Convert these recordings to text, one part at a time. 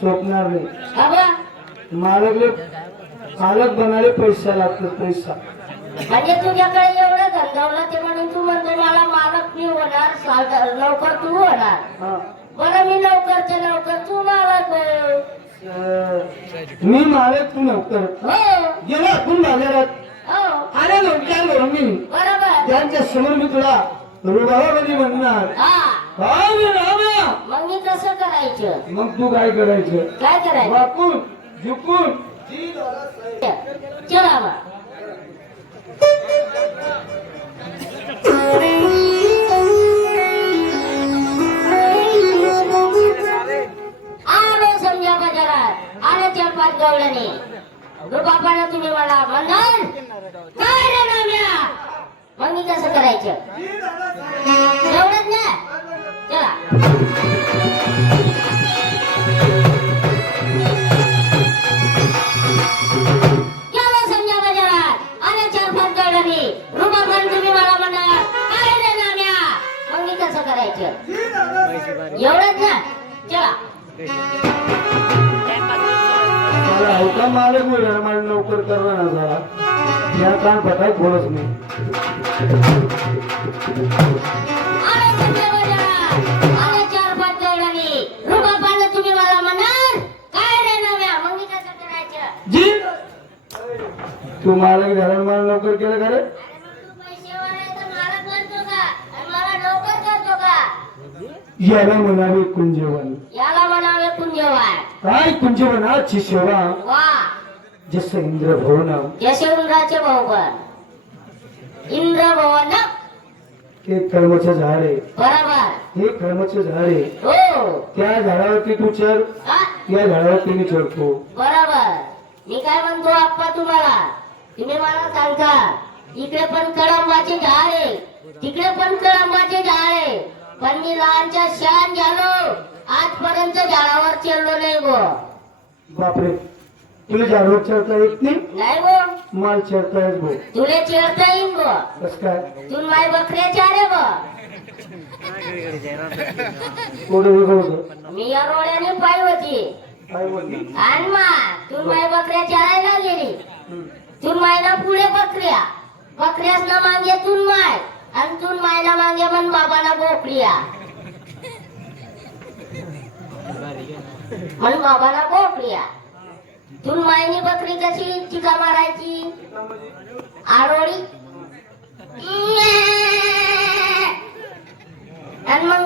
सोपणार नाही. बाबा मालक बनायला पैसा लागतो, पैसा. म्हणजे तुझ्याकडे एवढं धंदावलं ते म्हणून तू म्हणतो मला मालक मी होणार, लवकर तू होणार. हा. बरं मी लवकरच्या लवकर तू मालक हो. मी मालक तू नव्हतं. हो गेला आपण बाजारात हो आले नव्हत्या मी बरोबर. त्यांच्या समोर मी तुला रुबाबामध्ये म्हणणार, हा काय रे राम्या? मग मी कसं करायचं? मग तू काय करायचं? काय करायचं? वाकून झुकून चला बा. आले समजा बाजारात आले 4-5 गवळणी. रुबाबाने तुम्ही मला म्हणणार काय रे नाम्या? मग मी कसं करायचं? एवढंच ना. चला गेलो समजा बाजारात आले 4-5 गवळणी. रुबाबाने तुम्ही मला म्हणणार काय रे नाम्या? मग मी कसं करायचं? एवढंच ना. चला मला होता मालक मिळणार, मला लवकर करणार ना जरा. या कान पटाय बोलच नाही. आले समजा बाजारात आले 4-5 गवळणी. रुबाबाने तुम्ही मला म्हणणार काय रे नाम्या? मग मी कसं करायचं? जी तू मालक झाला, मला लवकर केलं का रे? अरे मग तू पैसेवाला आहे तर मालक बनतो का? आणि मला लवकर करतो का? याला म्हणावे कुंजवन. याला म्हणावे कुंजवान. काय कुंजवनाची सेवा, वा जसं इंद्र भवन. यशवंतराचे भाऊबंद इंद्रभवन. हे कर्मचं झाड आहे, बरोबर हे कर्मचं झाड आहे. हो. त्या झाडावरती तू चढ, हा? या झाडावरती मी चढतो. बरोबर. मी काय म्हणतो आप्पा तुम्हाला, तुम्ही मला सांगता इकडे पण कळंबाचे झाड आहे, तिकडे पण कळंबाचे झाड आहे, पण मी लहानच्या शान झालो, आजपर्यंत झाडावर चढलो नाही गो. बापरे, तुला झाडावर चढता येत नाही? नाही गो. माल चढता येत भाऊ. तुले चढता येईन गो. कस काय? तू माय बकऱ्या चारे गो. थोडं वेगळं होतं. मी या रोड्याने पाय होती काय बोलली? आणि मग तू माय बकऱ्या चारायला गेली. तू मायला पुढे बकऱ्या, बकऱ्यास ना मागे तून माय, आणि तून मायला मागे म्हण बाबाला बोकड्या, म्हण बाबाला बोकड्या. तून मायनी बकरी कशी चिका मारायची? आरोळी. आणि मग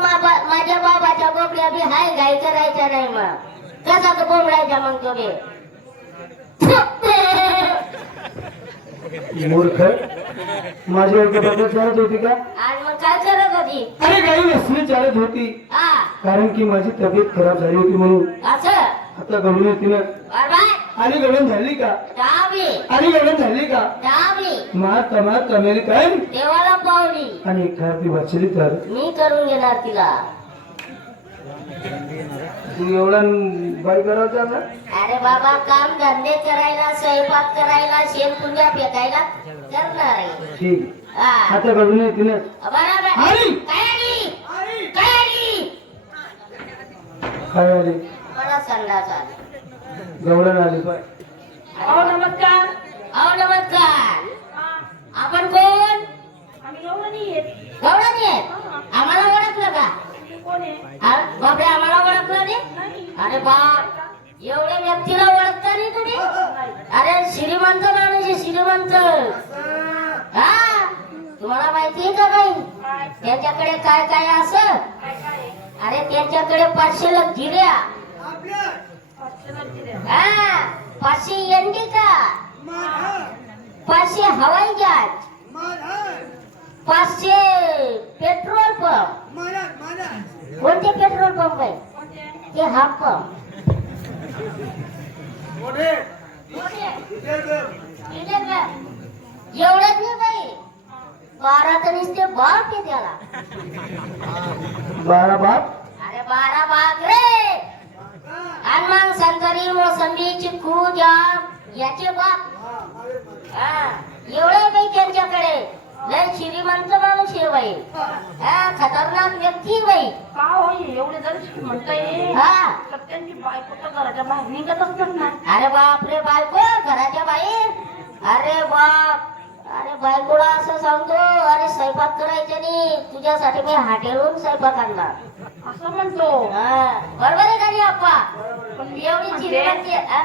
माझ्या बाबाच्या बोकड्या बी हाय गाय करायच्या नाही. मग कसा तो बोबडायचा मग तो बी? मूर्ख, माझी आई बाबा चालत होती का? आणि मग काय करत होती? अरे गाई नसली चालत होती, हा कारण की माझी तब्येत खराब झाली होती म्हणून. असं आता घडून येते ना. बरोबर. आणि घडून झाली का? डाबी आणि घडून झाली का? डाबी मार मेरी काय? देवाला पावली. आणि एखादी वाचली तर मी करून घेणार तिला. तू एवढा बाई करायचा ना? अरे बाबा काम धंदे करायला, स्वयंपाक करायला, शेणकुंड्या फेकायला करणार आहे. ठीक, हा. आता घडून येते ना. बरोबर. आई! काय आली? काय आली? काय आली? मला संडास आली. गवडण आली पाय. अहो नमस्कार. अहो नमस्कार. आपण कोण? गवळणी आहेत. आम्हाला ओळखलं का? बापरे, आम्हाला ओळखलं नाही? अरे बाप, एवढ्या व्यक्तीला ओळखता नाही तुम्ही? अरे श्रीमंत माणूस आहे, श्रीमंत. हा, तुम्हाला माहिती आहे का काही त्याच्याकडे काय काय असं? अरे त्याच्याकडे 500 लाख जिऱ्या, 500 इंडिका, 500 हवाई जहाज, 500 पेट्रोल पंप. कोणते पेट्रोल पंप आहे ते? Half pump. एवढंच नाही बाई, 12 तर नुसते बाप आहे त्याला. 12 बाप? अरे 12 बाग रे. आणि मग संत्री, मोसंबी, चिक्कू, जाम याचे बाप. हा, एवढे बाई त्यांच्याकडे. लय श्रीमंत माणूस आहे बाई. हा खतरनाक व्यक्ती आहे बाई. का होई एवढे जर म्हणताय हा तर त्यांची बायको तर घराच्या बाहेर निघत असतात ना. अरे बाप रे बायको घराच्या बाहेर. अरे बाप. अरे बायकोला असं सांगतो अरे स्वयंपाक करायचा नाही तुझ्यासाठी मी हॉटेलहून स्वयंपाक आणणार. असं म्हणतो. हा, बरोबर आहे का नाही अप्पा. पण मी एवढी म्हणते, श्रीमंती आहे, हा?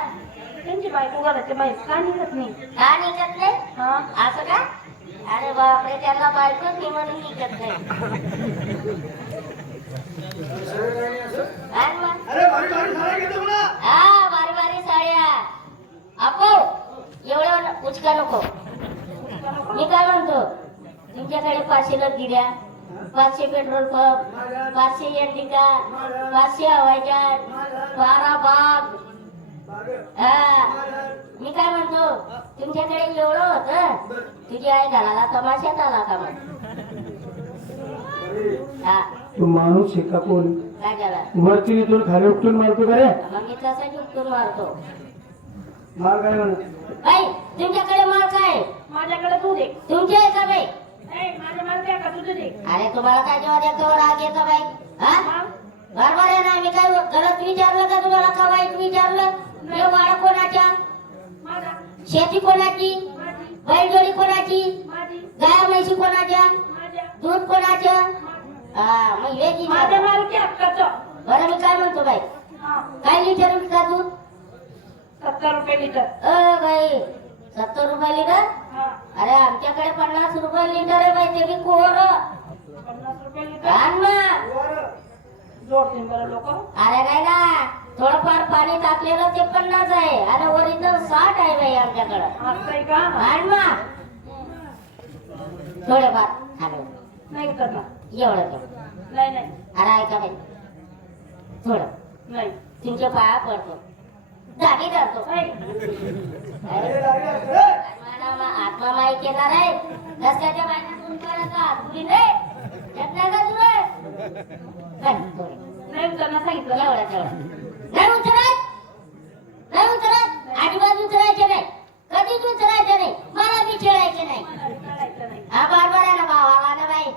त्यांची बायको घराच्या बाहेर का निघत नाही. का निघत नाही हा असं का. अरे बापरे त्यांना बायको मी म्हणून निघत नाही. आणि मग? हा बारी बारी साड्या. आपो एवढं उचका नको. मी काय म्हणतो तुमच्याकडे 500 लग दिल्या 500 पेट्रोल पंप 500 एंटिका 500 हवाई जहाज 12 बाग. हा मी काय म्हणतो तुमच्याकडे एवढं होतं तुझी आई घालाला तमाशात आला का मग. हा तू माणूस शिका कोण काय झाला वरती इथून खाली उपटून मारतो का रे मग मी तसा चुकतून मारतो. मार काय म्हणा बाई तुमच्याकडे माल काय माझ्याकडे दूध आहे. तुमचे आहे का बाई. माझ्या मला द्या का दूध दे. अरे तुम्हाला काय जेव्हा देखतो राग येतो बाई. हा बरोबर आहे ना. मी काय गलत विचारलं का तुम्हाला का वाईट विचारलं. हे वाडा कोणाच्या माझा शेती कोणाची माझी बैलजोडी कोणाची माझी गाय म्हैशी कोणाच्या माझ्या दूध कोणाचं. हा मग हे की माझ्या मालकी हक्काचं. बरं मी काय म्हणतो बाई हा काय लिटर विकता दूध. 70 रुपये लिटर. बाई 70 रुपये लिटर. हा अरे आमच्याकडे 50 रुपये लिटर आहे बाई ते बी कोर. 50 रुपये लिटर. आण मग. जोडतील बरं लोक. अरे नाही ना थोडंफार पाणी टाकलेलं ते 50 आहे आणि ओरिजिनल 60 आहे बाई आमच्याकडं. असं आहे का. आण मग. थोडेफार आलं नाही उतरला. एवढं घे. नाही नाही अरे ऐका बाई थोडं नाही तुमच्या पाया पडतो जागी धरतो. नाही. आत्मा माहिती येणार आहे रस्त्याच्या बायकातून करायचा तुझी नाही येत नाही का तुला. नाही उतरणार सांगितलं. एवढं तेवढं नाही उतरत नाही उतरत अजिबात उतरायचे नाही कधीच उतरायचं नाही मला बी खेळायचे नाही. करायचं नाही. हा बरोबर आहे ना भावाला ना बाई.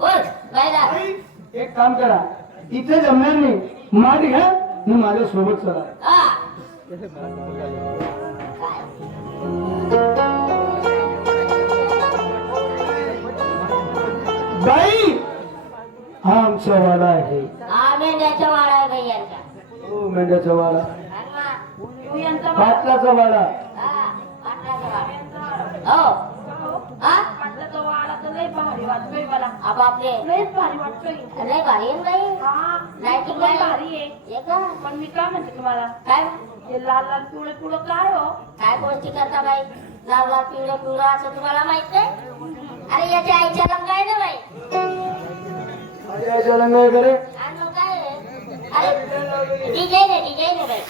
बोल बाईला एक काम करा इथे जमणार नाही माठ घ्या आणि माझ्या सोबत चला. हा बाई हा आमचा वाडा आहे. हा मेंढ्याचा वाडा आहे बाई यांचा. हो मेंढ्याचा वाडा आणि मग? तू यांचा बाबा. पाटलाचा वाडा. हा, पाटलाचा वाडा. हो हा पाटलाचा वाडा तर लय भारी वाटतोय मला. अब आपले लयच भारी वाटतोय. लय भारी आहे बाई. हा लाईटिंग लय भारी आहे. हे का पण मी काय म्हणते तुम्हाला काय हे लाल लाल पिवळे पिवळं काय हो. काय गोष्टी करता बाई लाल लाल पिवळं पिवळं असं तुम्हाला माहित नाही. अरे याच्या आईच्या लंग आहे ना बाई. माझ्या आईच्या लंगाई करे आणि मग काय रे? अरे डीजे रे बाई.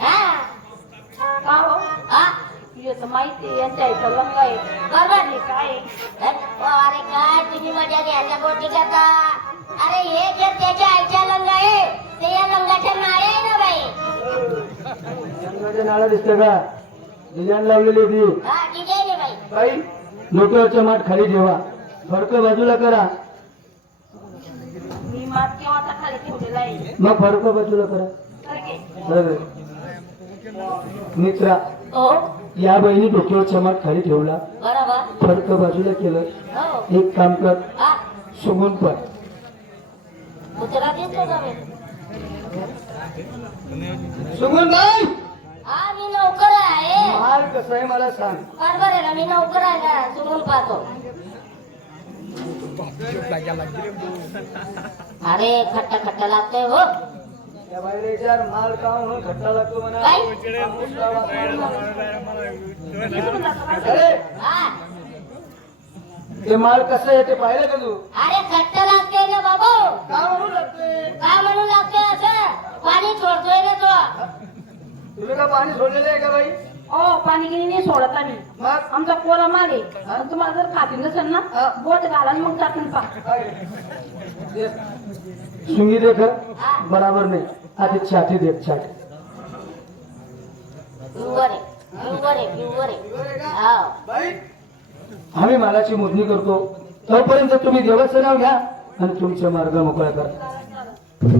हा का हो हा तुझं तर माहिती आहे यांच्या इथं लंग आहे. बरोबर हे काय आहे? अरे काय तुम्ही मजा घ्यायच्या गोष्टी करता. अरे हे जे त्याच्या आईच्या लंग आहे ते या लंगाच्या नाळे आहे ना बाई. लंगाच्या नाळा दिसते का डिझाईन लावलेली ती. हा डीजे रे बाई. बाई डोक्यावरचा माठ खाली ठेवा फडकं बाजूला करा मी मात केव्हा आता खाली ठेवलेला आहे. मग फडकं बाजूला करा. सारखे. बरोबर मित्रा हो या बहिणी डोक्यावरचा माठ खाली ठेवला बरोबर. फडकं बाजूला केलं. हो एक काम कर हा सुगून पण कुत्रा दिसतो का बाई? सुगून बाई हा मी नौकर आहे. माल कसं आहे मला सांग. बरोबर आहे ना मी नौकर आहे ना सुरून पाहतो. अरे खट्टा खट्टा लागतोय हो. त्या बाईला विचार माल का म्हणून खट्टा लागतो म्हणा. काय? अरे हा ते माल कसं आहे ते पाहिलं का तू. अरे खट्टा लागतोय ना बाबू. का म्हणून लागते का म्हणून लागतोय असं पाणी सोडतोय ना तो. तुम्ही का पाणी सोडलेलं आहे का बाई. हो पाणी गिनी नाही सोडत आम्ही. मग आमचा कोरा माल आहे. आणि तुम्हाला जर खाती नसेल ना बोट घाला आणि मग टाकून पा. सुंगी देख बराबर नाही आधी छाती देख छाती. बरे प्युअर आहे प्युअर आहे हो आम्ही मालाची मोजणी करतो तोपर्यंत तुम्ही देवाचं नाव घ्या आणि तुमचे मार्ग मोकळा करा.